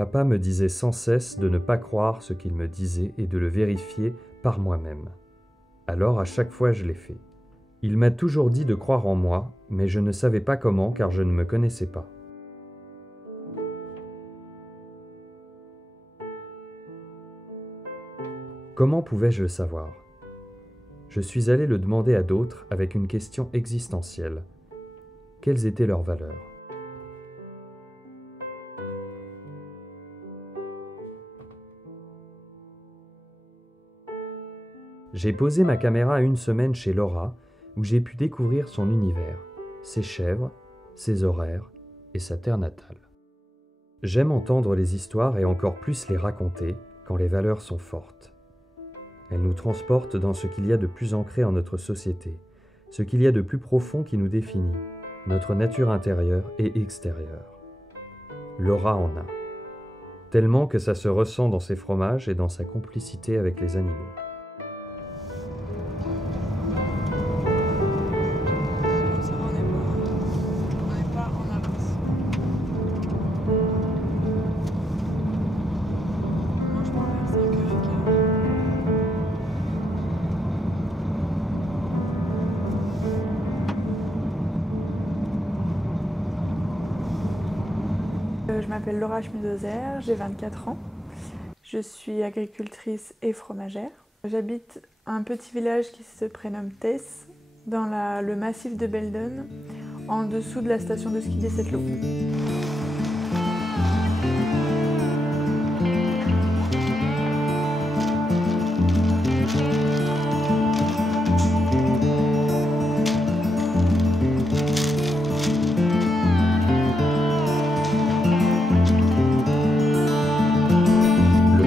Papa me disait sans cesse de ne pas croire ce qu'il me disait et de le vérifier par moi-même. Alors à chaque fois je l'ai fait. Il m'a toujours dit de croire en moi, mais je ne savais pas comment car je ne me connaissais pas. Comment pouvais-je le savoir? Je suis allé le demander à d'autres avec une question existentielle. Quelles étaient leurs valeurs? J'ai posé ma caméra 1 semaine chez Laura, où j'ai pu découvrir son univers, ses chèvres, ses horaires et sa terre natale. J'aime entendre les histoires et encore plus les raconter quand les valeurs sont fortes. Elles nous transportent dans ce qu'il y a de plus ancré en notre société, ce qu'il y a de plus profond qui nous définit, notre nature intérieure et extérieure. Laura en a. Tellement que ça se ressent dans ses fromages et dans sa complicité avec les animaux. Je m'appelle Laura Schmidoser, j'ai 24 ans. Je suis agricultrice et fromagère. J'habite un petit village qui se prénomme Tess, dans le massif de Belden, en dessous de la station de ski des Sept-Lots.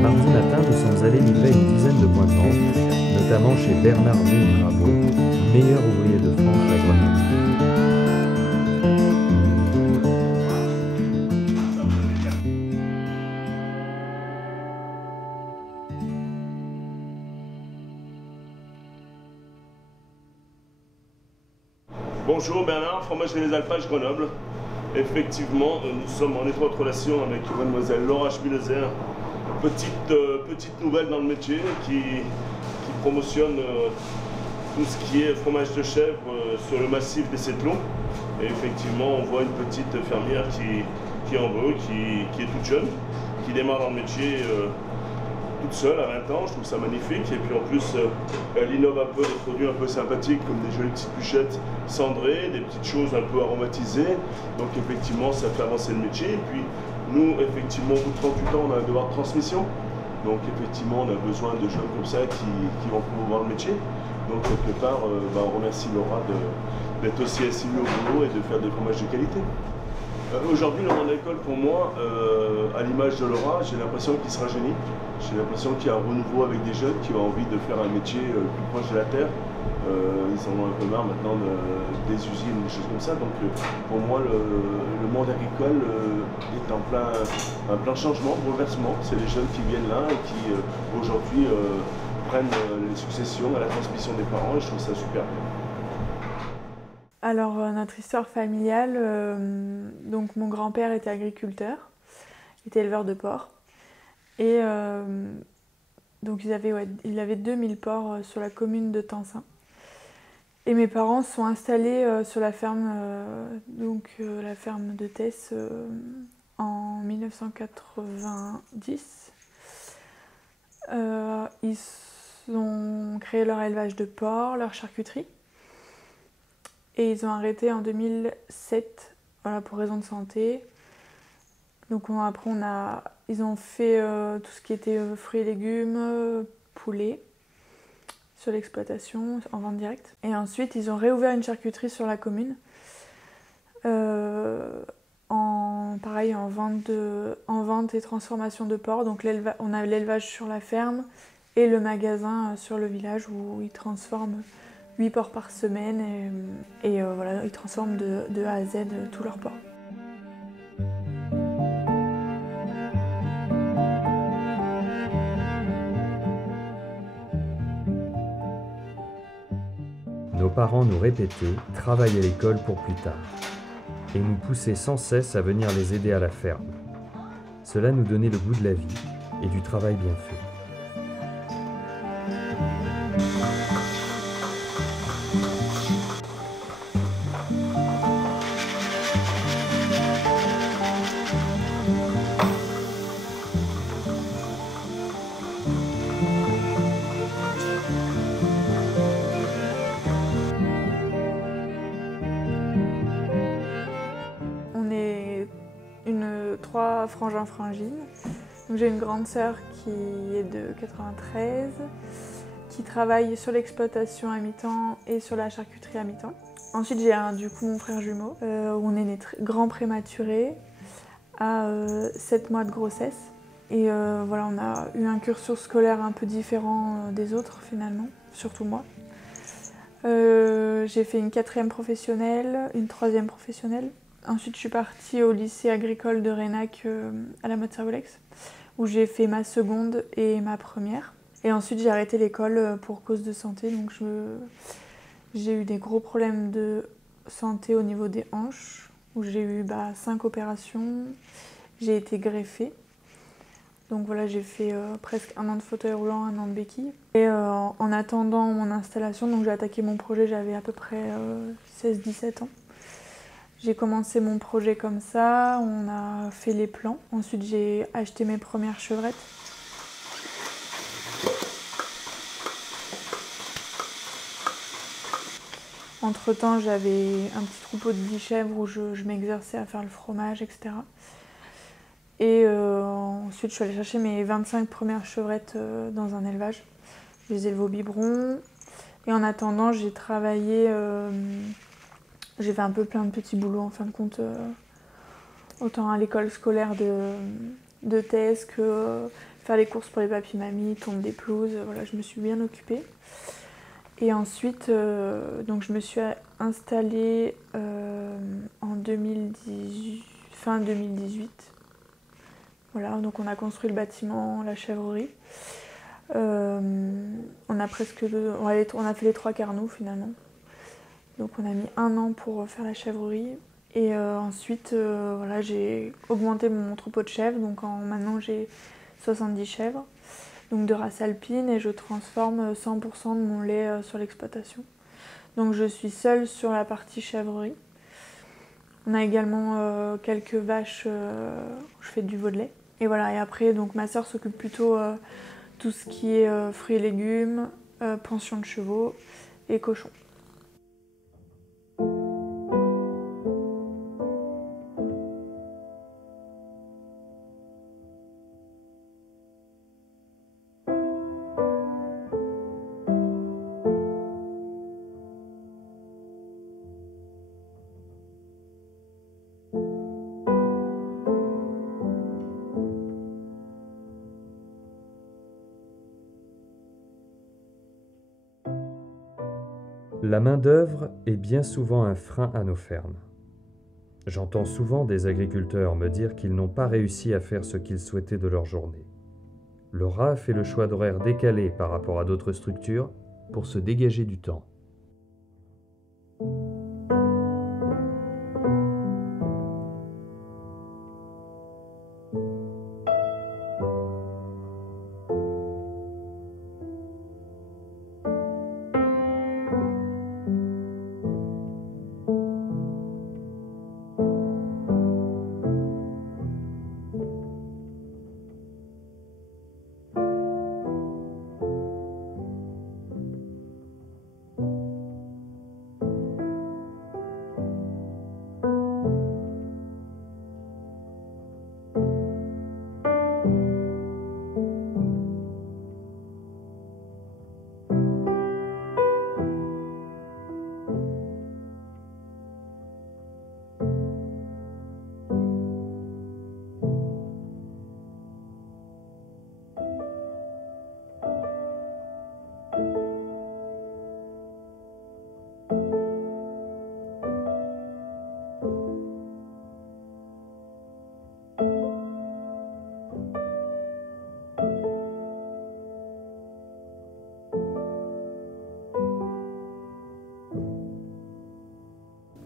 Mardi matin, nous sommes allés livrer une dizaine de points de vente, notamment chez Bernard Bravo, meilleur ouvrier de France à Grenoble. Bonjour Bernard, Fromagerie Les Alpages Grenoble. Effectivement, nous sommes en étroite relation avec mademoiselle Laura Schmidoser. Petite nouvelle dans le métier qui promotionne tout ce qui est fromage de chèvre sur le massif des Sept-Lots. Et effectivement, on voit une petite fermière qui en veut, qui est toute jeune, qui démarre dans le métier toute seule à 20 ans. Je trouve ça magnifique. Et puis en plus, elle innove un peu des produits un peu sympathiques comme des jolies petites bûchettes cendrées, des petites choses un peu aromatisées. Donc effectivement, ça fait avancer le métier. Et puis nous, effectivement, au bout de 38 ans, on a un devoir de transmission. Donc effectivement, on a besoin de jeunes comme ça qui vont promouvoir le métier. Donc quelque part, on remercie Laura d'être aussi assidue au boulot et de faire des fromages de qualité. Aujourd'hui, le monde de l'école, pour moi, à l'image de Laura, j'ai l'impression qu'il sera génie. J'ai l'impression qu'il y a un renouveau avec des jeunes qui ont envie de faire un métier plus proche de la terre. Ils en ont un peu marre maintenant des usines, des choses comme ça. Donc pour moi, le monde agricole est en plein changement, bouleversement. C'est les jeunes qui viennent là et qui aujourd'hui prennent les successions à la transmission des parents et je trouve ça super. Alors notre histoire familiale, donc mon grand-père était agriculteur, était éleveur de porcs et donc il avait 2000 porcs sur la commune de Tencin. Et mes parents sont installés sur la ferme, la ferme de Tess en 1990. Ils ont créé leur élevage de porcs, leur charcuterie. Et ils ont arrêté en 2007, voilà, pour raison de santé. Donc après, ils ont fait tout ce qui était fruits et légumes, poulet, sur l'exploitation, en vente directe. Et ensuite, ils ont réouvert une charcuterie sur la commune, en vente et transformation de porc. Donc on a l'élevage sur la ferme et le magasin sur le village où ils transforment 8 porcs par semaine et voilà, ils transforment de A à Z tous leurs porcs. Nos parents nous répétaient « travailler à l'école pour plus tard » et nous poussaient sans cesse à venir les aider à la ferme. Cela nous donnait le goût de la vie et du travail bien fait. On est trois frangins frangines. J'ai une grande sœur qui est de 93, qui travaille sur l'exploitation à mi-temps et sur la charcuterie à mi-temps. Ensuite j'ai du coup mon frère jumeau, où on est né grand prématuré à 7 mois de grossesse. Et voilà, on a eu un cursus scolaire un peu différent des autres finalement, surtout moi. J'ai fait une 4e professionnelle, une 3e professionnelle. Ensuite, je suis partie au lycée agricole de Reynac à la Motte-Servolex, où j'ai fait ma 2e et ma 1re. Et ensuite, j'ai arrêté l'école pour cause de santé. Donc, j'ai eu des gros problèmes de santé au niveau des hanches, où j'ai eu 5 opérations. J'ai été greffée. Donc voilà, j'ai fait presque 1 an de fauteuil roulant, 1 an de béquille. Et en attendant mon installation, donc j'ai attaqué mon projet, j'avais à peu près 16-17 ans. J'ai commencé mon projet comme ça, on a fait les plans. Ensuite, j'ai acheté mes premières chevrettes. Entre-temps, j'avais un petit troupeau de 10 chèvres où je m'exerçais à faire le fromage, etc. Et ensuite, je suis allée chercher mes 25 premières chevrettes dans un élevage. Je les élevais au biberon. Et en attendant, j'ai travaillé... j'ai fait un peu plein de petits boulots en fin de compte, autant à l'école scolaire de thèse que faire les courses pour les papis-mamies, tondre des pelouses, voilà, je me suis bien occupée. Et ensuite, donc je me suis installée en fin 2018. Voilà, donc on a construit le bâtiment, la chèvrerie. On a fait les 3 quarts nous finalement. Donc on a mis 1 an pour faire la chèvrerie. Et ensuite, voilà, j'ai augmenté mon troupeau de chèvres. Donc maintenant j'ai 70 chèvres, donc de race alpine, et je transforme 100% de mon lait sur l'exploitation. Donc je suis seule sur la partie chèvrerie. On a également quelques vaches où je fais du veau de lait. Et voilà, et après, donc ma sœur s'occupe plutôt tout ce qui est fruits et légumes, pension de chevaux et cochons. La main-d'œuvre est bien souvent un frein à nos fermes. J'entends souvent des agriculteurs me dire qu'ils n'ont pas réussi à faire ce qu'ils souhaitaient de leur journée. Laura a fait le choix d'horaires décalés par rapport à d'autres structures pour se dégager du temps.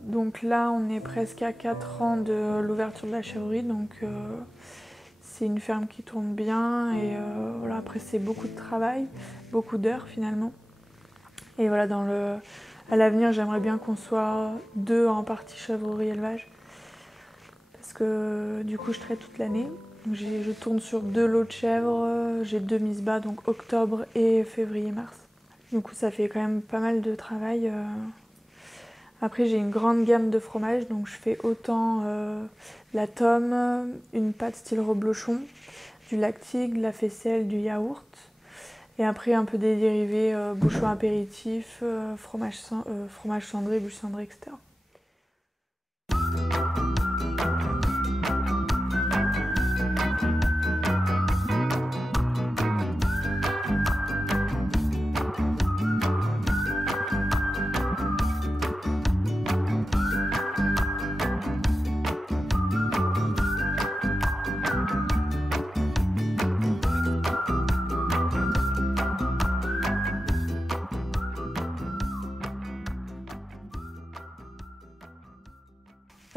Donc là, on est presque à 4 ans de l'ouverture de la chèvrerie, donc c'est une ferme qui tourne bien et voilà, après c'est beaucoup de travail, beaucoup d'heures finalement. Et voilà, à l'avenir, j'aimerais bien qu'on soit 2 en partie chèvrerie élevage. Parce que du coup, je traite toute l'année. Je tourne sur 2 lots de chèvres, j'ai 2 mises bas, donc octobre et février-mars. Du coup, ça fait quand même pas mal de travail. Après, j'ai une grande gamme de fromages, donc je fais autant la tome, une pâte style reblochon, du lactique, de la faisselle, du yaourt. Et après, un peu des dérivés, bouchons apéritifs, fromage cendré, bûche cendrée, etc.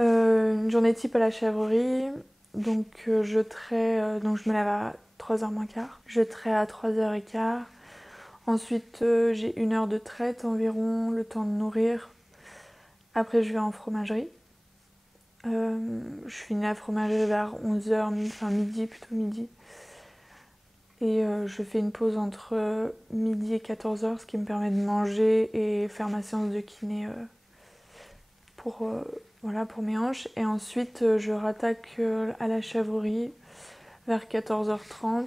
Une journée type à la chèvrerie, donc je me lève à 3h moins quart, je traite à 3h15. Ensuite j'ai 1 heure de traite environ, le temps de nourrir. Après je vais en fromagerie. Je finis la fromagerie vers 11h, enfin midi, plutôt midi. Et je fais une pause entre midi et 14h, ce qui me permet de manger et faire ma séance de kiné pour mes hanches. Et ensuite, je rattaque à la chèvrerie vers 14h30.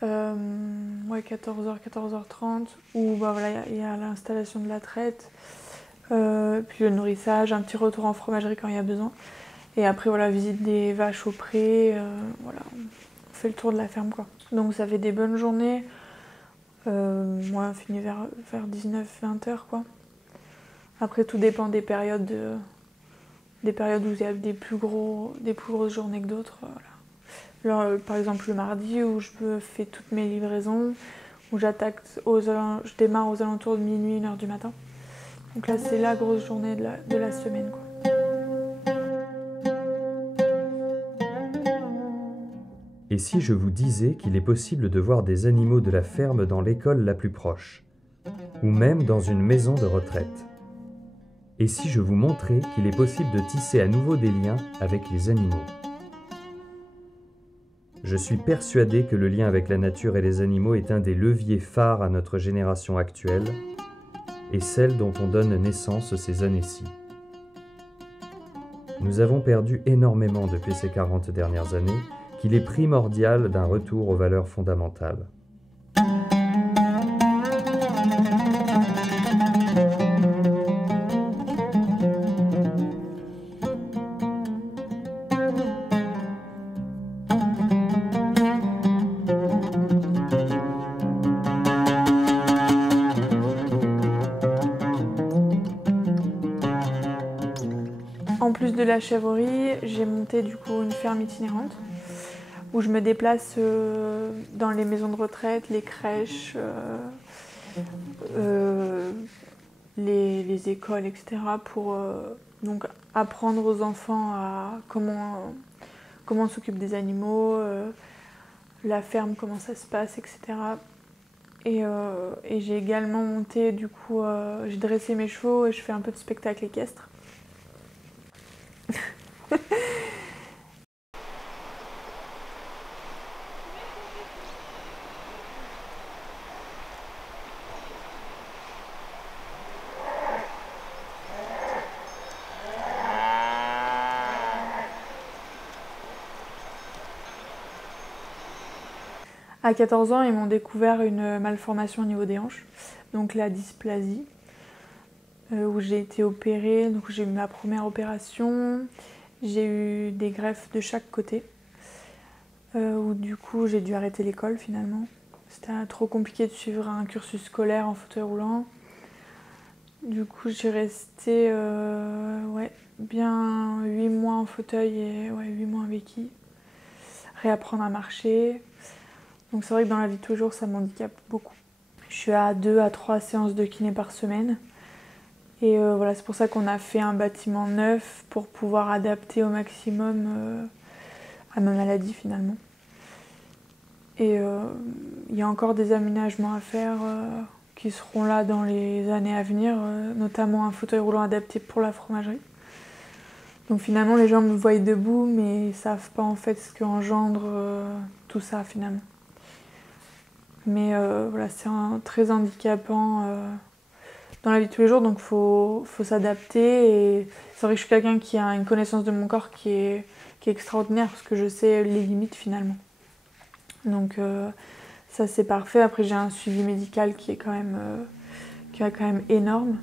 14h, 14h30, où il y a l'installation de la traite, puis le nourrissage, un petit retour en fromagerie quand il y a besoin. Et après, visite des vaches au pré, on fait le tour de la ferme, quoi. Donc ça fait des bonnes journées. Moi, on finit vers 19-20h, quoi. Après, tout dépend des périodes où il y a des plus grosses journées que d'autres. Voilà. Par exemple, le mardi où je fais toutes mes livraisons, où je démarre aux alentours de minuit, 1h du matin. Donc là, c'est la grosse journée de la semaine, quoi. Et si je vous disais qu'il est possible de voir des animaux de la ferme dans l'école la plus proche, ou même dans une maison de retraite? Et si je vous montrais qu'il est possible de tisser à nouveau des liens avec les animaux? Je suis persuadé que le lien avec la nature et les animaux est un des leviers phares à notre génération actuelle et celle dont on donne naissance ces années-ci. Nous avons perdu énormément depuis ces 40 dernières années, qu'il est primordial d'un retour aux valeurs fondamentales. En plus de la chèvrerie, j'ai monté du coup une ferme itinérante où je me déplace dans les maisons de retraite, les crèches, les écoles, etc. pour donc apprendre aux enfants à comment on s'occupe des animaux, la ferme, comment ça se passe, etc. Et j'ai également monté, du coup, j'ai dressé mes chevaux et je fais un peu de spectacle équestre. À 14 ans, ils m'ont découvert une malformation au niveau des hanches, donc la dysplasie, où j'ai été opérée. Donc j'ai eu ma première opération, j'ai eu des greffes de chaque côté, où du coup j'ai dû arrêter l'école finalement. C'était trop compliqué de suivre un cursus scolaire en fauteuil roulant. Du coup, j'ai resté bien 8 mois en fauteuil et 8 mois en béquille. Réapprendre à marcher. Donc c'est vrai que dans la vie de tous les jours, ça m'handicape beaucoup. Je suis à 2 à 3 séances de kiné par semaine. Et c'est pour ça qu'on a fait un bâtiment neuf pour pouvoir adapter au maximum à ma maladie finalement. Et il y a encore des aménagements à faire qui seront là dans les années à venir, notamment un fauteuil roulant adapté pour la fromagerie. Donc finalement les gens me voient debout mais ils savent pas en fait ce qu'engendre tout ça finalement. Mais voilà, c'est très handicapant dans la vie de tous les jours, donc faut s'adapter. Et c'est vrai que je suis quelqu'un qui a une connaissance de mon corps qui est extraordinaire parce que je sais les limites finalement. Donc ça c'est parfait. Après j'ai un suivi médical qui est quand même énorme.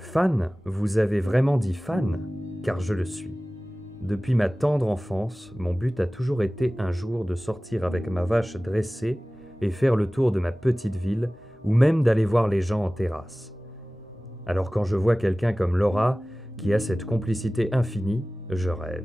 Fan, vous avez vraiment dit fan? Car je le suis. Depuis ma tendre enfance, mon but a toujours été un jour de sortir avec ma vache dressée et faire le tour de ma petite ville, ou même d'aller voir les gens en terrasse. Alors quand je vois quelqu'un comme Laura, qui a cette complicité infinie, je rêve.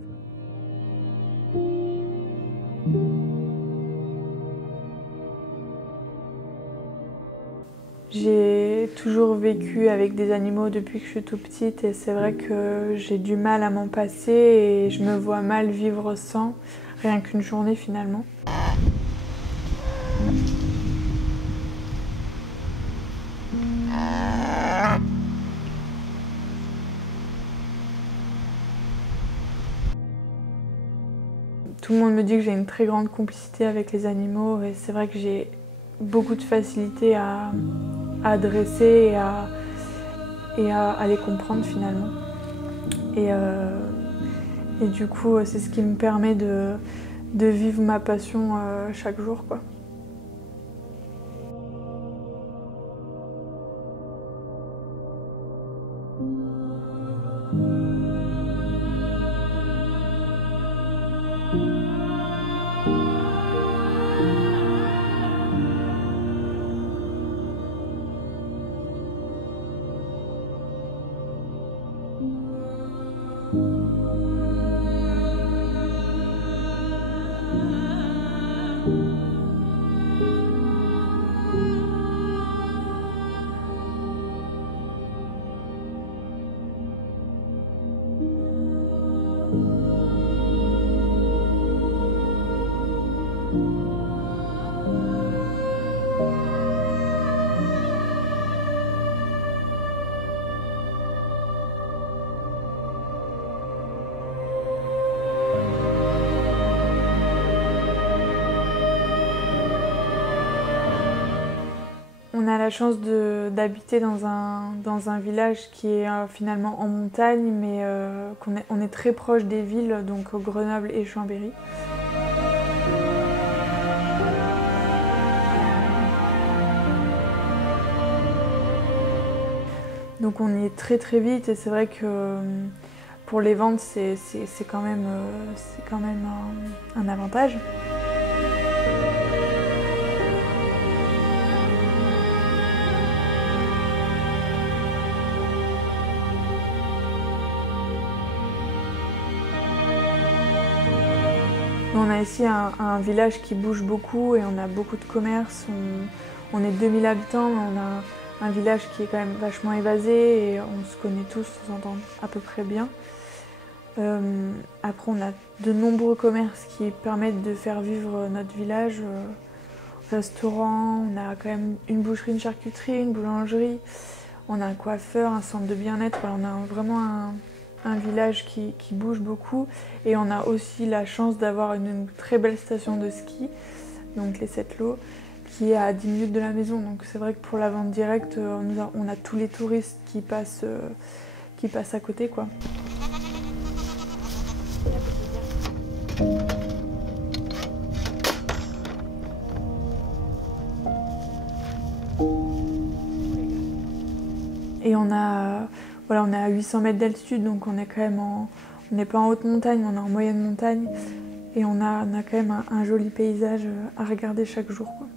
J'ai toujours vécu avec des animaux depuis que je suis toute petite et c'est vrai que j'ai du mal à m'en passer et je me vois mal vivre sans, rien qu'une journée finalement. Tout le monde me dit que j'ai une très grande complicité avec les animaux et c'est vrai que j'ai beaucoup de facilité à dresser et à les comprendre finalement. Et du coup, c'est ce qui me permet de vivre ma passion chaque jour, quoi. On a la chance d'habiter dans un village qui est finalement en montagne, mais on est très proche des villes, donc Grenoble et Chambéry. Donc on y est très très vite et c'est vrai que pour les ventes c'est quand même un avantage. on a ici un village qui bouge beaucoup et on a beaucoup de commerces. On est 2000 habitants, mais on a un village qui est quand même vachement évasé et on se connaît tous, on s'entend à peu près bien. Après, on a de nombreux commerces qui permettent de faire vivre notre village. Restaurant, on a quand même une boucherie, une charcuterie, une boulangerie, on a un coiffeur, un centre de bien-être. Voilà, on a vraiment un village qui bouge beaucoup et on a aussi la chance d'avoir une très belle station de ski, donc les 7 lots, qui est à 10 minutes de la maison. Donc c'est vrai que pour la vente directe, on a tous les touristes qui passent à côté, quoi. Et on est à 800 mètres d'altitude, donc on est quand même on n'est pas en haute montagne, on est en moyenne montagne. Et on a quand même un joli paysage à regarder chaque jour, quoi.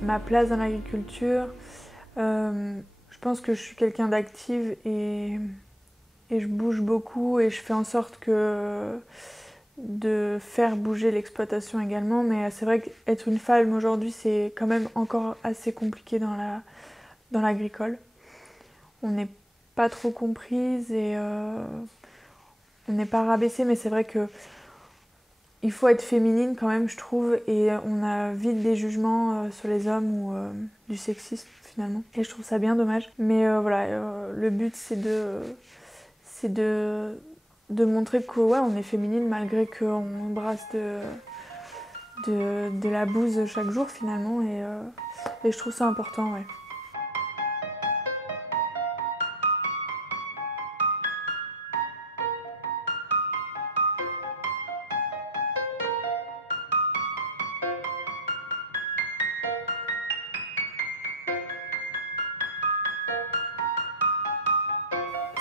Ma place dans l'agriculture, je pense que je suis quelqu'un d'active et je bouge beaucoup et je fais en sorte de faire bouger l'exploitation également. Mais c'est vrai qu'être une femme aujourd'hui, c'est quand même encore assez compliqué dans l'agricole. On n'est pas trop comprise et on n'est pas rabaissé, mais c'est vrai que il faut être féminine quand même, je trouve, et on a vite des jugements sur les hommes ou du sexisme finalement. Et je trouve ça bien dommage. Mais voilà, le but c'est c'est de montrer que ouais, on est féminine malgré qu'on brasse de la bouse chaque jour finalement et je trouve ça important. Ouais.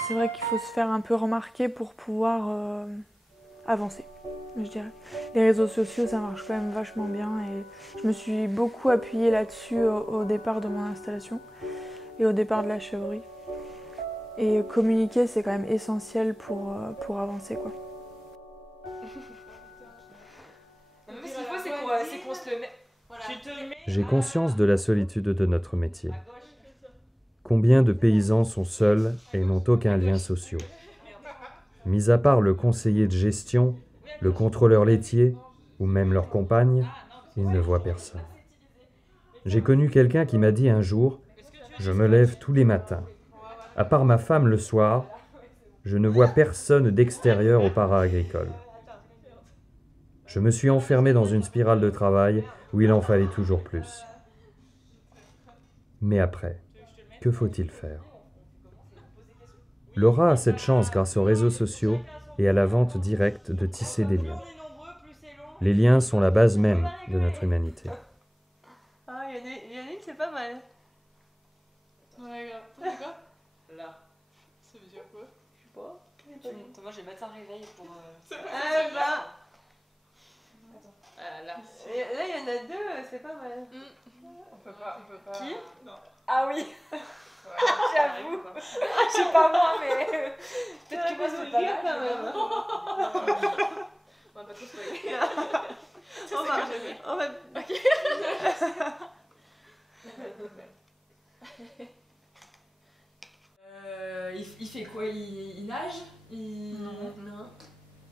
C'est vrai qu'il faut se faire un peu remarquer pour pouvoir avancer, je dirais. Les réseaux sociaux, ça marche quand même vachement bien et je me suis beaucoup appuyée là-dessus au départ de mon installation et au départ de la chèvrerie. Et communiquer, c'est quand même essentiel pour avancer, quoi. J'ai conscience de la solitude de notre métier. Combien de paysans sont seuls et n'ont aucun lien social? Mis à part le conseiller de gestion, le contrôleur laitier ou même leur compagne, ils ne voient personne. J'ai connu quelqu'un qui m'a dit un jour « Je me lève tous les matins. À part ma femme le soir, je ne vois personne d'extérieur au para-agricole. » Je me suis enfermé dans une spirale de travail où il en fallait toujours plus. Mais après, que faut-il faire? Laura a cette chance grâce aux réseaux sociaux et à la vente directe de tisser des liens. Les liens sont la base même de notre humanité. Ah, Yannick, c'est pas mal. Ouais, grave. T'as dit quoi? Là. Ça veut dire quoi? Je sais pas. Moi, je vais mettre un réveil pour. Ah bah. Là. Là, il y en a deux, c'est pas mal. On peut pas. Qui? Non. Ah oui. J'avoue. Je sais pas moi, mais. Peut-être que moi, c'est pas pas mal. On va pas trop spoiler. On va. Ok. Il fait quoi? Il nage? Non.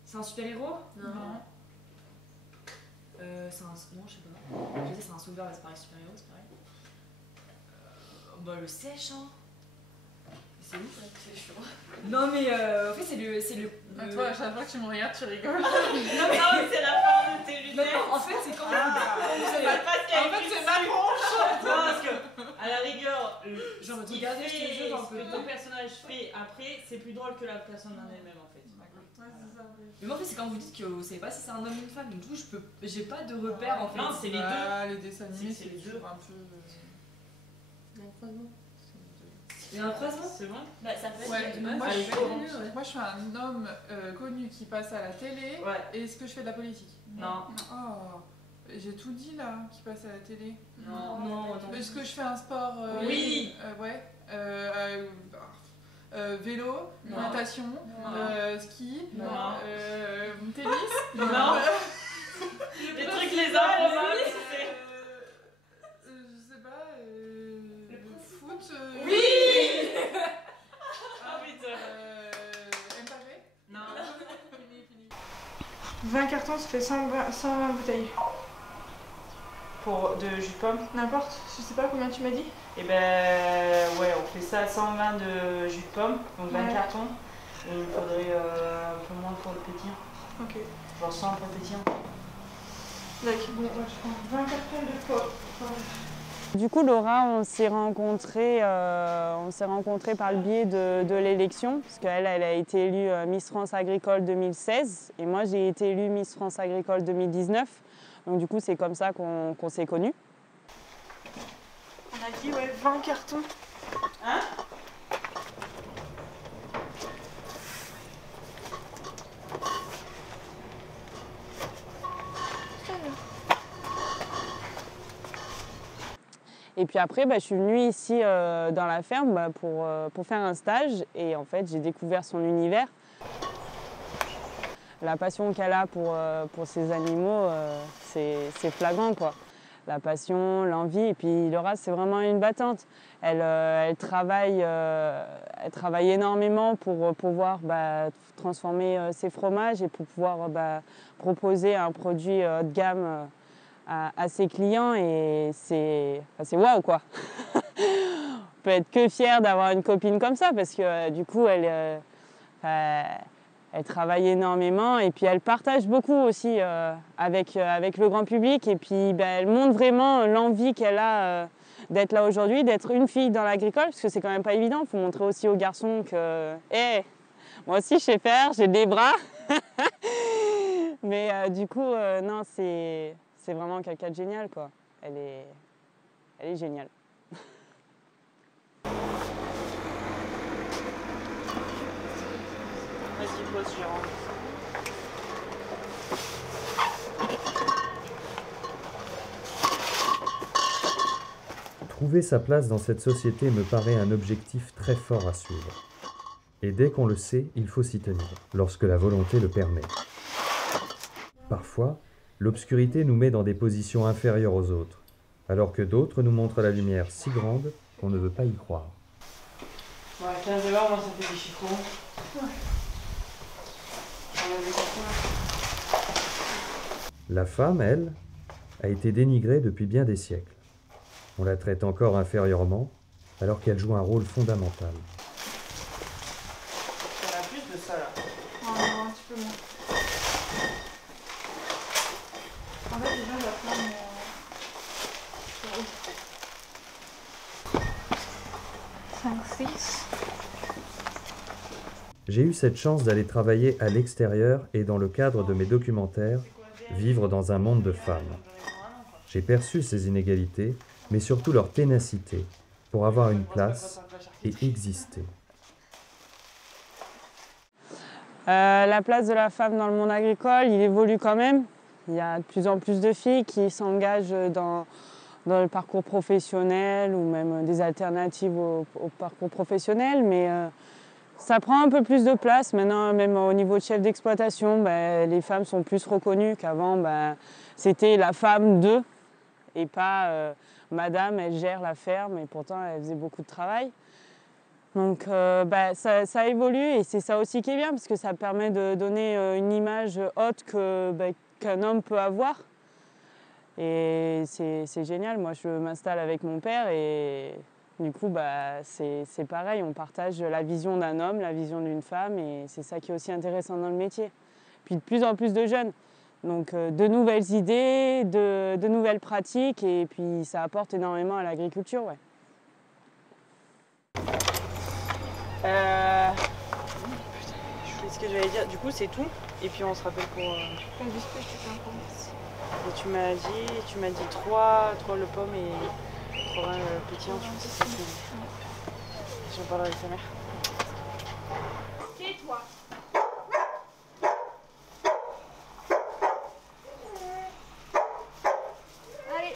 C'est un super-héros? Non. C'est un... Non, je sais pas. Je sais, c'est un sauveur, c'est pareil, super-héros, c'est pareil. Bah, le sèche, hein. C'est ouf, c'est chaud. Non, mais en fait, c'est le... Toi, à chaque fois que tu me regardes, tu rigoles. Non, mais c'est la forme de tes lunettes. Non, en fait, c'est quand même... En fait, c'est ma tronche. Non, parce que, à la rigueur, Genre, ce regardez, je te jure, un peu. que ton personnage fait après, c'est plus drôle que la personne en elle-même en fait. Mais moi, en fait, c'est quand vous dites que vous savez pas si c'est un homme ou une femme, donc du coup, j'ai pas de repère en fait. Non, c'est les deux. Ah, les dessins animés, C'est c'est les deux. toujours un peu. Il y a un croisement. Il y a un croisement? C'est vrai? Bah, ça peut être. Ouais, une meuf. moi, Allez, je commence. fais, moi je suis un homme connu qui passe à la télé. Ouais. Et est-ce que je fais de la politique? Non. Oh, j'ai tout dit là, qui passe à la télé. Non. attends. Est-ce que je fais un sport? Oui. Ouais. Vélo, Non. natation, Non. ski, Non. tennis. Non. Les trucs les uns, Romain, c'est. Je sais pas. Foot. Oui. Ah putain. Mbappé. Non. Fini. 20 cartons, ça fait 120 bouteilles. De jus de pomme? N'importe, je sais pas combien tu m'as dit. Et ben ouais, on fait ça à 120 de jus de pomme, donc 20 Ouais. cartons. Et il faudrait un peu moins pour le pétillant. Ok. Genre 100 pour le pétillant. D'accord, bon, moi je prends 20 cartons de pomme. Du coup, Laura, on s'est rencontrés par le biais de l'élection, parce qu'elle a été élue Miss France Agricole 2016, et moi j'ai été élue Miss France Agricole 2019. Donc du coup, c'est comme ça qu'on s'est connus. On a dit, ouais, 20 cartons. Hein? Et puis après, je suis venue ici dans la ferme pour faire un stage, et en fait, j'ai découvert son univers. La passion qu'elle a pour ces animaux, c'est flagrant, quoi. La passion, l'envie, et puis Laura, c'est vraiment une battante. Elle travaille énormément pour pouvoir transformer ses fromages et pour pouvoir proposer un produit haut de gamme à ses clients, et c'est waouh, quoi. On peut être que fier d'avoir une copine comme ça, parce que du coup, elle Elle travaille énormément et puis elle partage beaucoup aussi avec le grand public. Et puis elle montre vraiment l'envie qu'elle a d'être là aujourd'hui, d'être une fille dans l'agricole, parce que c'est quand même pas évident. Il faut montrer aussi aux garçons que moi aussi je sais faire, j'ai des bras. Mais du coup, non, c'est vraiment quelqu'un de génial, quoi. Elle est géniale. Vas-y, pose, Jérôme. Trouver sa place dans cette société me paraît un objectif très fort à suivre. Et dès qu'on le sait, il faut s'y tenir, lorsque la volonté le permet. Parfois, l'obscurité nous met dans des positions inférieures aux autres, alors que d'autres nous montrent la lumière si grande qu'on ne veut pas y croire. Ouais, 15 heures, moi ça fait des chiffres. Ouais. La femme, elle, a été dénigrée depuis bien des siècles. On la traite encore inférieurement, alors qu'elle joue un rôle fondamental. On a plus de ça là. Oh non, un petit peu moins. En fait, déjà, la femme. 5, 6. J'ai eu cette chance d'aller travailler à l'extérieur et dans le cadre de mes documentaires, vivre dans un monde de femmes. J'ai perçu ces inégalités, mais surtout leur ténacité, pour avoir une place et exister. La place de la femme dans le monde agricole, il évolue quand même. Il y a de plus en plus de filles qui s'engagent dans le parcours professionnel ou même des alternatives au parcours professionnel, mais ça prend un peu plus de place. Maintenant, même au niveau de chef d'exploitation, les femmes sont plus reconnues qu'avant. C'était la femme de, et pas madame, elle gère la ferme, et pourtant elle faisait beaucoup de travail. Donc ça évolue et c'est ça aussi qui est bien, parce que ça permet de donner une image haute qu'un homme peut avoir. Et c'est génial. Moi, je m'installe avec mon père et du coup, c'est pareil. On partage la vision d'un homme, la vision d'une femme, et c'est ça qui est aussi intéressant dans le métier. Puis de plus en plus de jeunes. Donc de nouvelles idées, de nouvelles pratiques, et puis ça apporte énormément à l'agriculture. Ouais. Ce que j'allais dire, du coup, c'est tout. Et puis on se rappelle pour. Et tu m'as dit 3 le pomme et 3 le pétillant, tu vois, c'est ça. J'en parlerai avec ta mère. Tais-toi. Allez.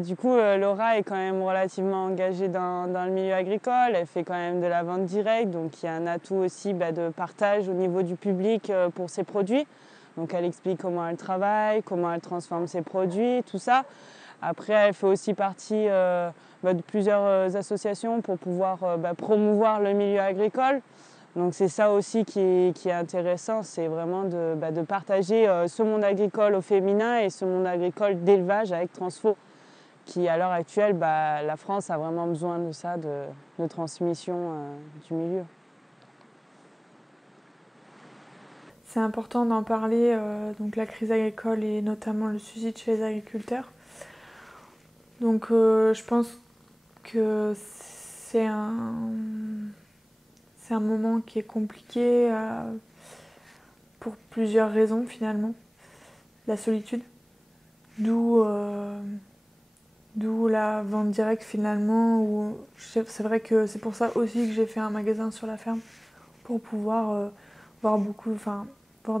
Du coup, Laura est quand même relativement engagée dans le milieu agricole. Elle fait quand même de la vente directe, donc il y a un atout aussi de partage au niveau du public pour ses produits. Donc elle explique comment elle travaille, comment elle transforme ses produits, tout ça. Après, elle fait aussi partie de plusieurs associations pour pouvoir promouvoir le milieu agricole. Donc c'est ça aussi qui est intéressant, c'est vraiment de partager ce monde agricole au féminin et ce monde agricole d'élevage avec Transfo, qui à l'heure actuelle, la France a vraiment besoin de ça, de transmission du milieu. C'est important d'en parler, donc la crise agricole et notamment le suicide chez les agriculteurs. Donc je pense que c'est un moment qui est compliqué pour plusieurs raisons finalement. La solitude, d'où la vente directe finalement. C'est vrai que c'est pour ça aussi que j'ai fait un magasin sur la ferme, pour pouvoir voir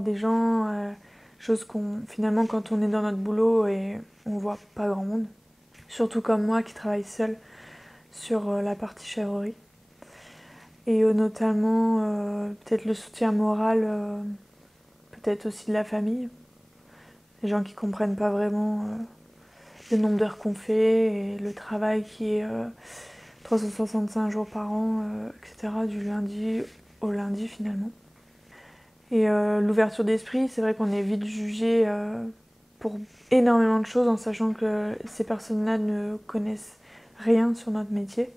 des gens, chose qu'on finalement quand on est dans notre boulot et on voit pas grand monde. Surtout comme moi qui travaille seule sur la partie chèvrerie. Et notamment peut-être le soutien moral, peut-être aussi de la famille. Les gens qui ne comprennent pas vraiment le nombre d'heures qu'on fait et le travail qui est 365 jours par an, etc., du lundi au lundi finalement. Et l'ouverture d'esprit, c'est vrai qu'on est vite jugé pour énormément de choses en sachant que ces personnes-là ne connaissent rien sur notre métier.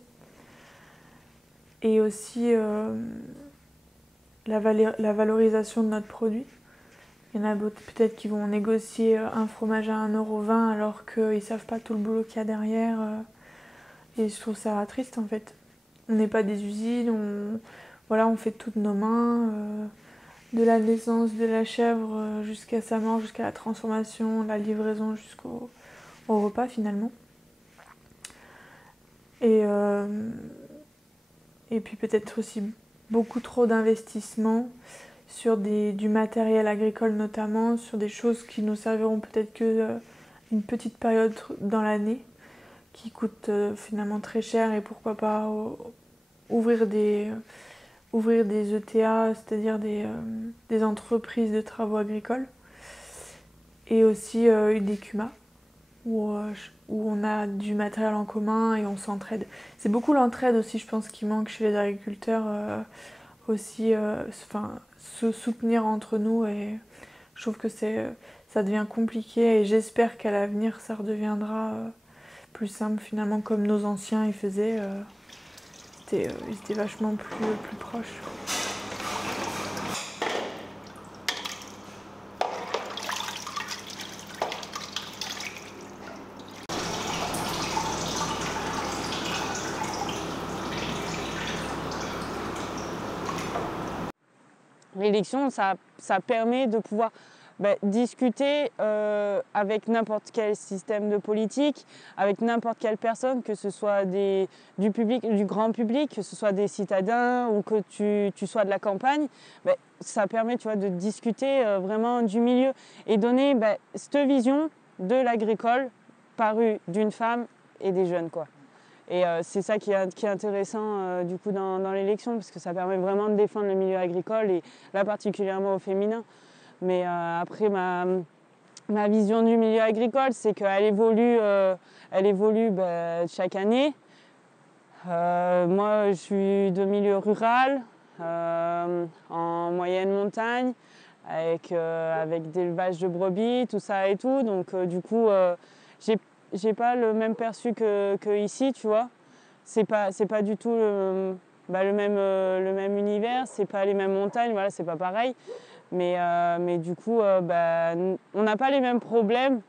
Et aussi la valorisation de notre produit. Il y en a peut-être qui vont négocier un fromage à 1,20 € alors qu'ils ne savent pas tout le boulot qu'il y a derrière. Et je trouve ça triste en fait. On n'est pas des usines, on fait toutes nos mains. De la naissance de la chèvre jusqu'à sa mort, jusqu'à la transformation, la livraison jusqu'au repas finalement. Et puis peut-être aussi beaucoup trop d'investissements sur du matériel agricole notamment, sur des choses qui nous serviront peut-être que une petite période dans l'année, qui coûtent finalement très cher et pourquoi pas ouvrir des ETA, c'est-à-dire des entreprises de travaux agricoles, et aussi des CUMA, où on a du matériel en commun et on s'entraide. C'est beaucoup l'entraide aussi, je pense, qui manque chez les agriculteurs, aussi, se soutenir entre nous, et je trouve que ça devient compliqué, et j'espère qu'à l'avenir ça redeviendra plus simple finalement, comme nos anciens ils faisaient. Ils étaient vachement plus proches. L'élection, ça permet de pouvoir discuter avec n'importe quel système de politique, avec n'importe quelle personne, que ce soit du public, du grand public, que ce soit des citadins ou que tu sois de la campagne. Ça permet, tu vois, de discuter vraiment du milieu et donner cette vision de l'agricole parue d'une femme et des jeunes, quoi. Et c'est ça qui est intéressant du coup dans l'élection, parce que ça permet vraiment de défendre le milieu agricole, et là particulièrement au féminin. Mais après, ma vision du milieu agricole, c'est qu'elle évolue, chaque année. Moi, je suis de milieu rural, en moyenne montagne, avec d'élevage de brebis, tout ça et tout. Donc du coup, j'ai pas le même perçu que ici, tu vois. C'est pas du tout le même univers, c'est pas les mêmes montagnes, voilà, c'est pas pareil. Mais du coup, on n'a pas les mêmes problèmes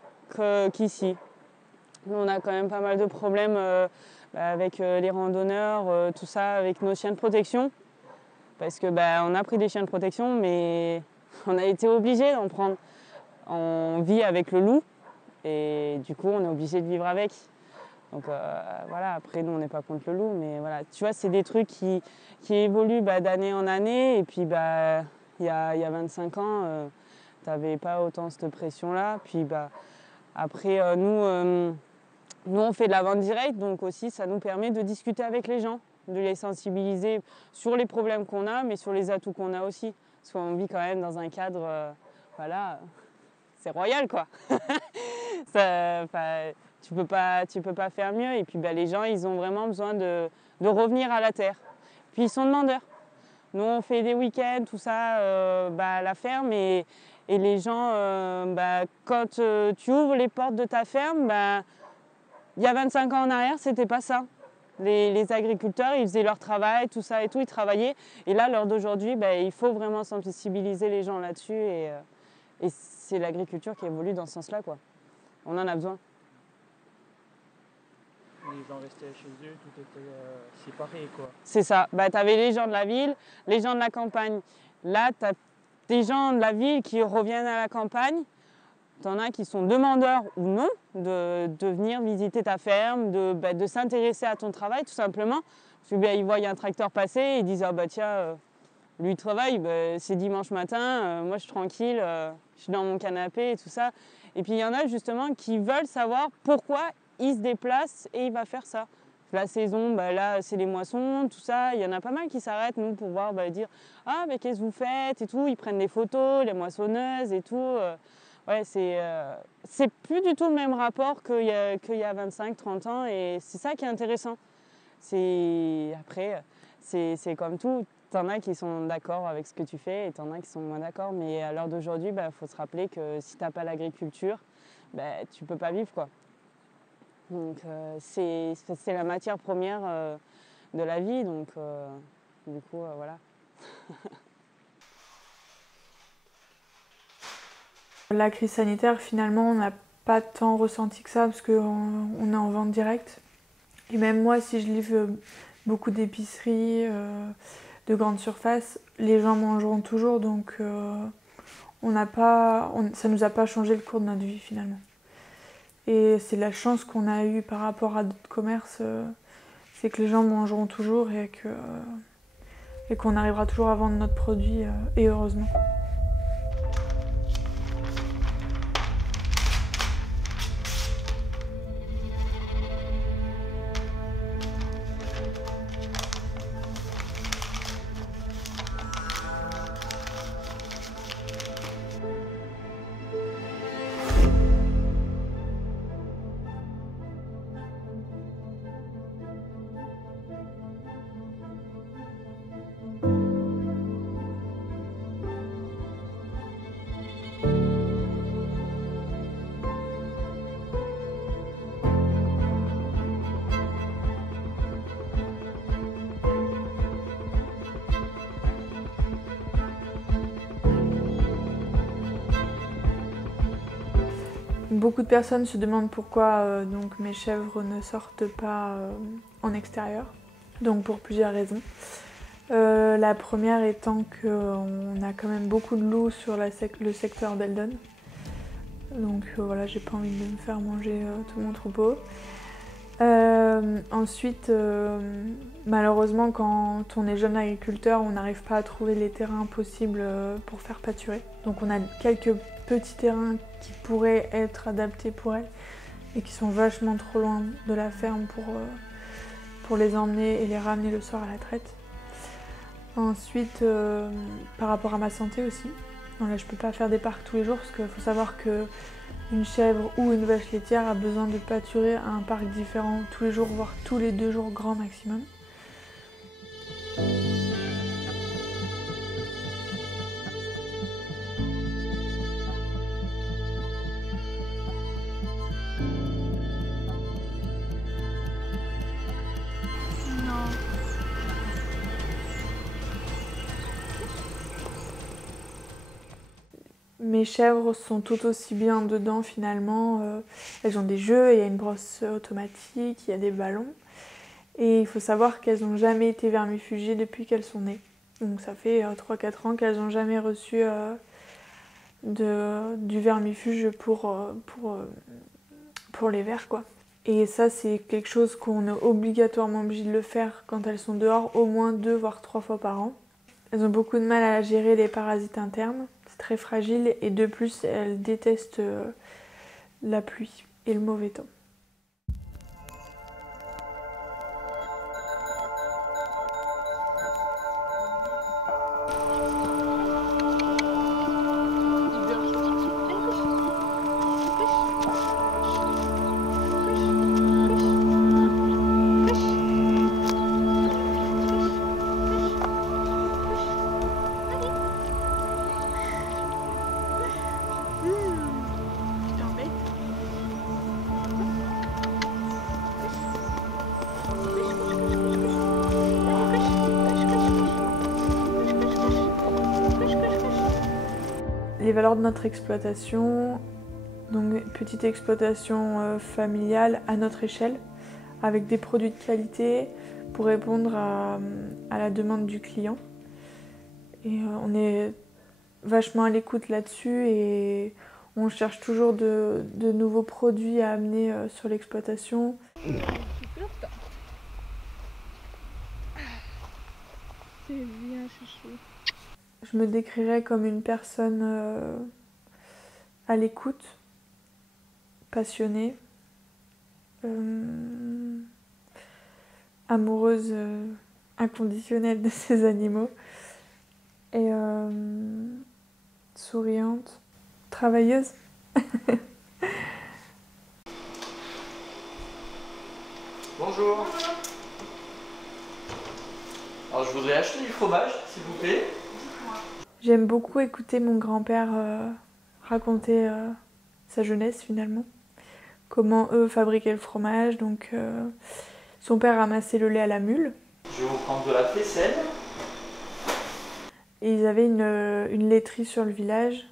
qu'ici. Nous, on a quand même pas mal de problèmes avec les randonneurs, tout ça, avec nos chiens de protection. Parce que on a pris des chiens de protection, mais on a été obligé d'en prendre. On vit avec le loup. Et du coup, on est obligé de vivre avec. Donc voilà, après, nous, on n'est pas contre le loup, mais voilà. Tu vois, c'est des trucs qui évoluent d'année en année. Et puis, il y a 25 ans, tu n'avais pas autant cette pression-là. Puis, après, nous, on fait de la vente directe, donc aussi, ça nous permet de discuter avec les gens, de les sensibiliser sur les problèmes qu'on a, mais sur les atouts qu'on a aussi. Parce qu'on vit quand même dans un cadre, voilà... C'est royal, quoi. Tu peux pas faire mieux. Et puis les gens, ils ont vraiment besoin de revenir à la terre. Puis ils sont demandeurs. Nous, on fait des week-ends, tout ça, à la ferme. Et les gens, quand tu ouvres les portes de ta ferme, il y a 25 ans en arrière, c'était pas ça. Les agriculteurs, ils faisaient leur travail, tout ça et tout, ils travaillaient. Et là, à l'heure d'aujourd'hui, il faut vraiment sensibiliser les gens là-dessus. Et c'est l'agriculture qui évolue dans ce sens-là, quoi. On en a besoin. Les gens restaient chez eux, tout était séparé, quoi. C'est ça. Tu avais les gens de la ville, les gens de la campagne. Là, tu as des gens de la ville qui reviennent à la campagne. Tu en as qui sont demandeurs ou non de venir visiter ta ferme, de s'intéresser à ton travail, tout simplement. Parce qu'ils voient un tracteur passer et ils disent « Ah tiens, lui il travaille, c'est dimanche matin, moi je suis tranquille, je suis dans mon canapé et tout ça. » Et puis il y en a justement qui veulent savoir pourquoi il se déplace et il va faire ça. La saison, là, c'est les moissons, tout ça. Il y en a pas mal qui s'arrêtent, nous, pour voir, dire « Ah, mais qu'est-ce que vous faites ?» et tout. Ils prennent des photos, les moissonneuses et tout. Ouais, c'est plus du tout le même rapport qu'il y a 25, 30 ans. Et c'est ça qui est intéressant. Après, c'est comme tout. T'en as qui sont d'accord avec ce que tu fais et t'en as qui sont moins d'accord. Mais à l'heure d'aujourd'hui, faut se rappeler que si t'as pas l'agriculture, tu peux pas vivre, quoi. Donc c'est la matière première de la vie, donc du coup voilà. La crise sanitaire, finalement, on n'a pas tant ressenti que ça parce qu'on est en vente directe. Et même moi, si je livre beaucoup d'épiceries, de grandes surfaces, les gens mangeront toujours, donc ça nous a pas changé le cours de notre vie finalement. Et c'est la chance qu'on a eue par rapport à d'autres commerces, c'est que les gens mangeront toujours et qu'on arrivera toujours à vendre notre produit, et heureusement. Beaucoup de personnes se demandent pourquoi donc mes chèvres ne sortent pas en extérieur, donc pour plusieurs raisons. La première étant qu'on a quand même beaucoup de loups sur le secteur d'Eldon, donc voilà, j'ai pas envie de me faire manger tout mon troupeau. Ensuite, malheureusement, quand on est jeune agriculteur, on n'arrive pas à trouver les terrains possibles pour faire pâturer. Donc on a quelques petits terrains qui pourraient être adaptés pour elles et qui sont vachement trop loin de la ferme pour les emmener et les ramener le soir à la traite. Ensuite, par rapport à ma santé aussi, là, je peux pas faire des parcs tous les jours parce qu'il faut savoir qu'une chèvre ou une vache laitière a besoin de pâturer à un parc différent tous les jours, voire tous les 2 jours grand maximum. Mes chèvres sont tout aussi bien dedans finalement. Elles ont des jeux, il y a une brosse automatique, il y a des ballons. Et il faut savoir qu'elles n'ont jamais été vermifugées depuis qu'elles sont nées. Donc ça fait 3-4 ans qu'elles n'ont jamais reçu du vermifuge pour les vers, quoi. Et ça, c'est quelque chose qu'on est obligatoirement obligé de le faire quand elles sont dehors, au moins 2 voire 3 fois par an. Elles ont beaucoup de mal à gérer les parasites internes, c'est très fragile et de plus, elles détestent la pluie et le mauvais temps. Les valeurs de notre exploitation, donc petite exploitation familiale à notre échelle, avec des produits de qualité pour répondre à la demande du client. Et on est vachement à l'écoute là-dessus et on cherche toujours de nouveaux produits à amener sur l'exploitation. C'est bien chouchou. Je me décrirais comme une personne à l'écoute, passionnée, amoureuse inconditionnelle de ces animaux. Et souriante, travailleuse. Bonjour. Alors je voudrais acheter du fromage, s'il vous plaît. J'aime beaucoup écouter mon grand-père raconter sa jeunesse finalement. Comment eux fabriquaient le fromage. Donc son père ramassait le lait à la mule. Je vais vous prendre de la faisselle. Et ils avaient une laiterie sur le village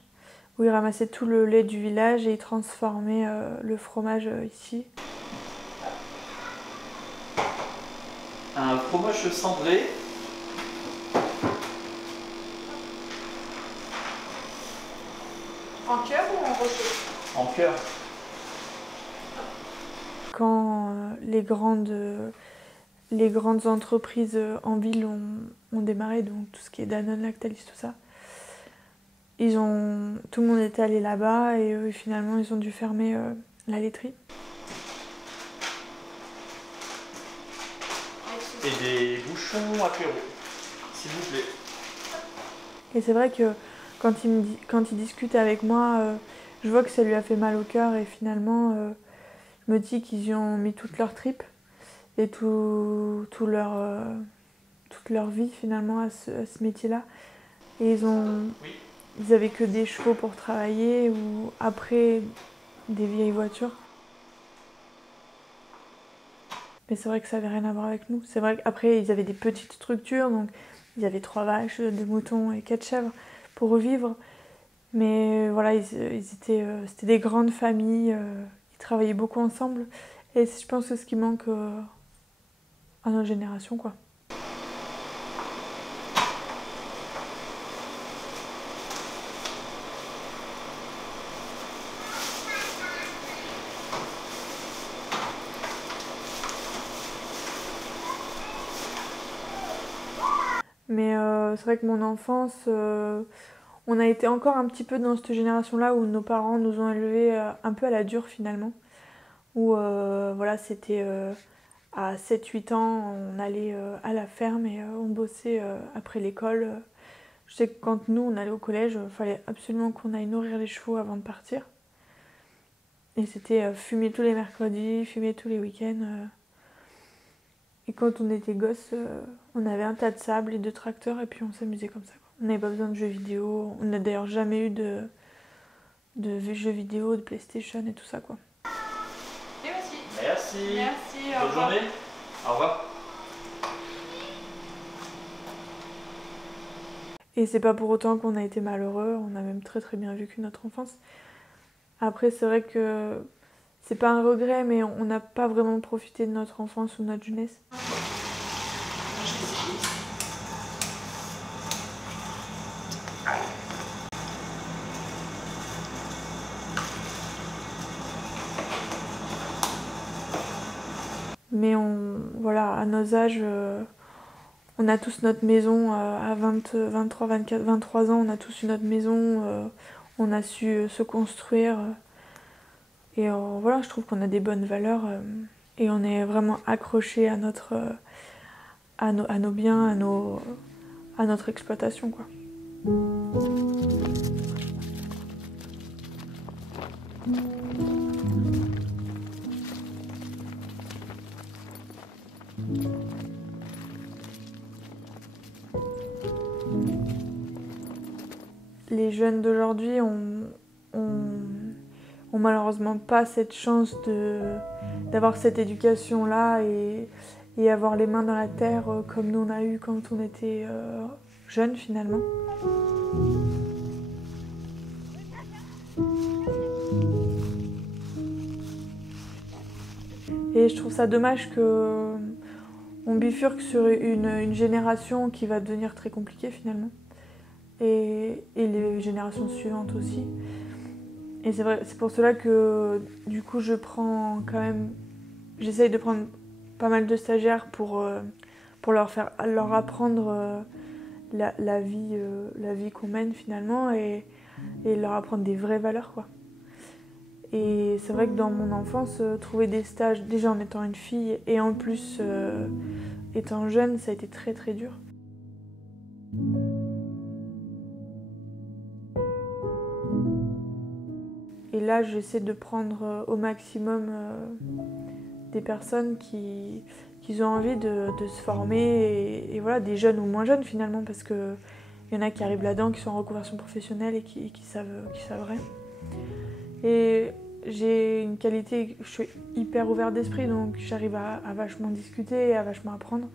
où ils ramassaient tout le lait du village et ils transformaient le fromage ici. Un fromage cendré. En cœur ou en rocher? En cœur. Quand les grandes entreprises en ville ont démarré, donc tout ce qui est Danone, Lactalis, tout ça, tout le monde était allé là-bas et finalement ils ont dû fermer la laiterie. Et des bouchons apéro, s'il vous plaît. Et c'est vrai que quand il discute avec moi, je vois que ça lui a fait mal au cœur et finalement je me dis qu'ils y ont mis toute leur tripe et toute leur vie finalement à ce métier-là. Et ils avaient que des chevaux pour travailler ou après des vieilles voitures. Mais c'est vrai que ça avait rien à voir avec nous. C'est vrai qu'après ils avaient des petites structures, donc il y avait 3 vaches, 2 moutons et 4 chèvres pour vivre. Mais voilà, c'était des grandes familles, ils travaillaient beaucoup ensemble. Et je pense que c'est ce qui manque à notre génération, quoi. Mais c'est vrai que mon enfance, on a été encore un petit peu dans cette génération-là où nos parents nous ont élevés un peu à la dure finalement. Où voilà, c'était à 7-8 ans, on allait à la ferme et on bossait après l'école. Je sais que quand nous, on allait au collège, il fallait absolument qu'on aille nourrir les chevaux avant de partir. Et c'était fumer tous les mercredis, fumer tous les week-ends. Et quand on était gosse, on avait un tas de sable et 2 tracteurs et puis on s'amusait comme ça, quoi. On n'avait pas besoin de jeux vidéo. On n'a d'ailleurs jamais eu de jeux vidéo, de PlayStation et tout ça, quoi. Et aussi. Merci. Merci. Bonne journée. Au revoir. Et c'est pas pour autant qu'on a été malheureux. On a même très très bien vécu notre enfance. Après, c'est vrai que c'est pas un regret, mais on n'a pas vraiment profité de notre enfance ou de notre jeunesse. Mais voilà, à nos âges, on a tous notre maison. À 23, 24, 23 ans, on a tous eu notre maison. On a su se construire. Et voilà, je trouve qu'on a des bonnes valeurs. Et on est vraiment accrochés à nos biens, à notre exploitation, quoi. Les jeunes d'aujourd'hui ont malheureusement pas cette chance d'avoir cette éducation-là et avoir les mains dans la terre comme nous on a eu quand on était jeunes finalement. Et je trouve ça dommage qu'on bifurque sur une génération qui va devenir très compliquée finalement. Et les générations suivantes aussi. Et c'est vrai, c'est pour cela que du coup j'essaye de prendre pas mal de stagiaires pour leur apprendre la vie qu'on mène finalement et leur apprendre des vraies valeurs, quoi. Et c'est vrai que dans mon enfance, trouver des stages, déjà en étant une fille et en plus étant jeune, ça a été très très dur. Et là, j'essaie de prendre au maximum des personnes qui ont envie de se former, et voilà, des jeunes ou moins jeunes finalement, parce qu'il y en a qui arrivent là-dedans, qui sont en reconversion professionnelle et qui savent rien. Et j'ai une qualité, je suis hyper ouverte d'esprit, donc j'arrive à vachement discuter, à vachement apprendre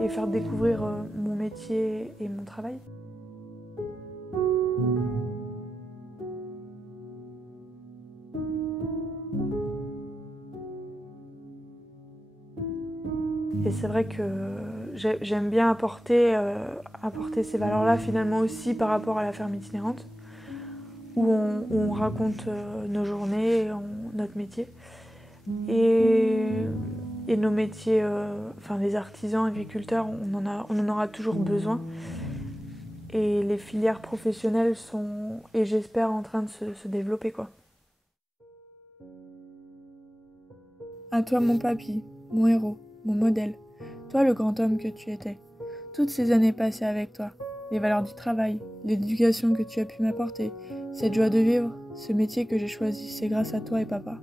et faire découvrir mon métier et mon travail. Et c'est vrai que j'aime bien apporter ces valeurs-là finalement aussi par rapport à la ferme itinérante, où on raconte nos journées, notre métier. Et nos métiers, enfin les artisans, agriculteurs, on en aura toujours besoin. Et les filières professionnelles sont, et j'espère, en train de se développer, quoi. À toi mon papy, mon héros, mon modèle, toi le grand homme que tu étais. Toutes ces années passées avec toi, les valeurs du travail, l'éducation que tu as pu m'apporter, cette joie de vivre, ce métier que j'ai choisi, c'est grâce à toi et papa.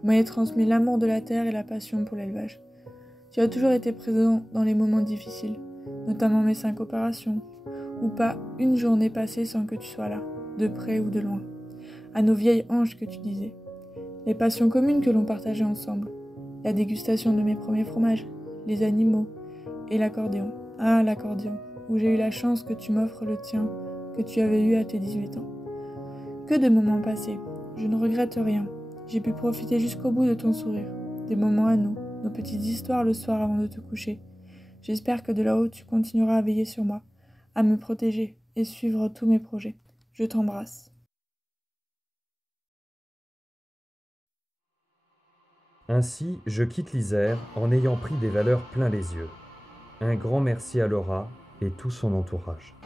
Vous m'avez transmis l'amour de la terre et la passion pour l'élevage. Tu as toujours été présent dans les moments difficiles, notamment mes 5 opérations, ou pas une journée passée sans que tu sois là, de près ou de loin. À nos vieilles anges que tu disais. Les passions communes que l'on partageait ensemble. La dégustation de mes premiers fromages, les animaux et l'accordéon. Ah, l'accordéon, où j'ai eu la chance que tu m'offres le tien, que tu avais eu à tes 18 ans. Que de moments passés, je ne regrette rien. J'ai pu profiter jusqu'au bout de ton sourire, des moments à nous, nos petites histoires le soir avant de te coucher. J'espère que de là-haut tu continueras à veiller sur moi, à me protéger et suivre tous mes projets. Je t'embrasse. Ainsi, je quitte l'Isère en ayant pris des valeurs plein les yeux. Un grand merci à Laura et tout son entourage.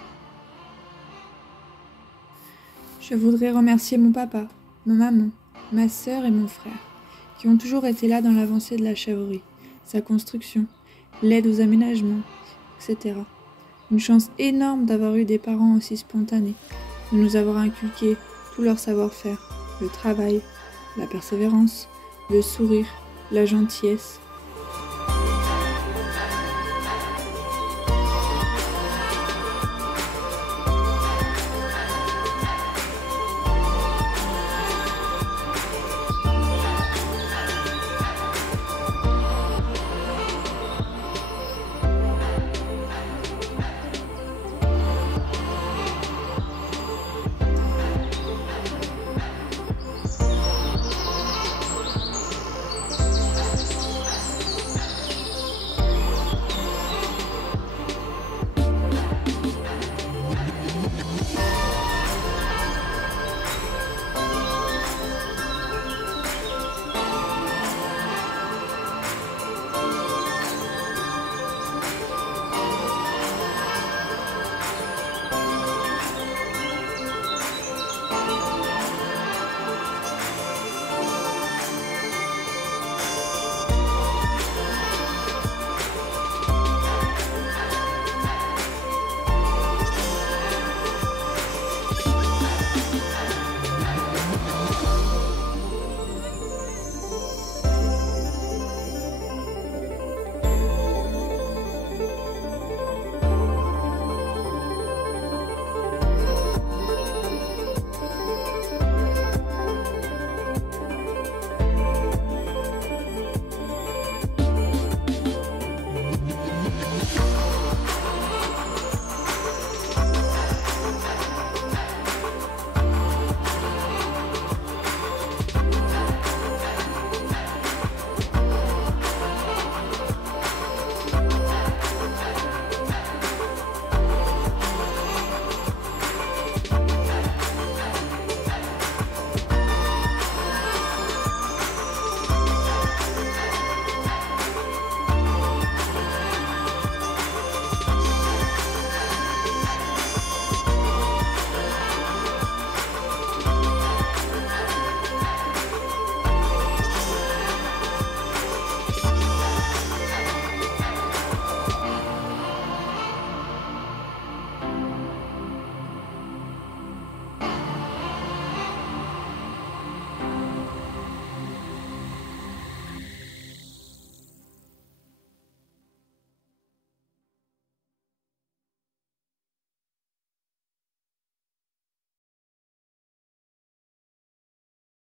Je voudrais remercier mon papa, ma maman, ma sœur et mon frère, qui ont toujours été là dans l'avancée de la chèvrerie, sa construction, l'aide aux aménagements, etc. Une chance énorme d'avoir eu des parents aussi spontanés, de nous avoir inculqué tout leur savoir-faire, le travail, la persévérance, le sourire, la gentillesse,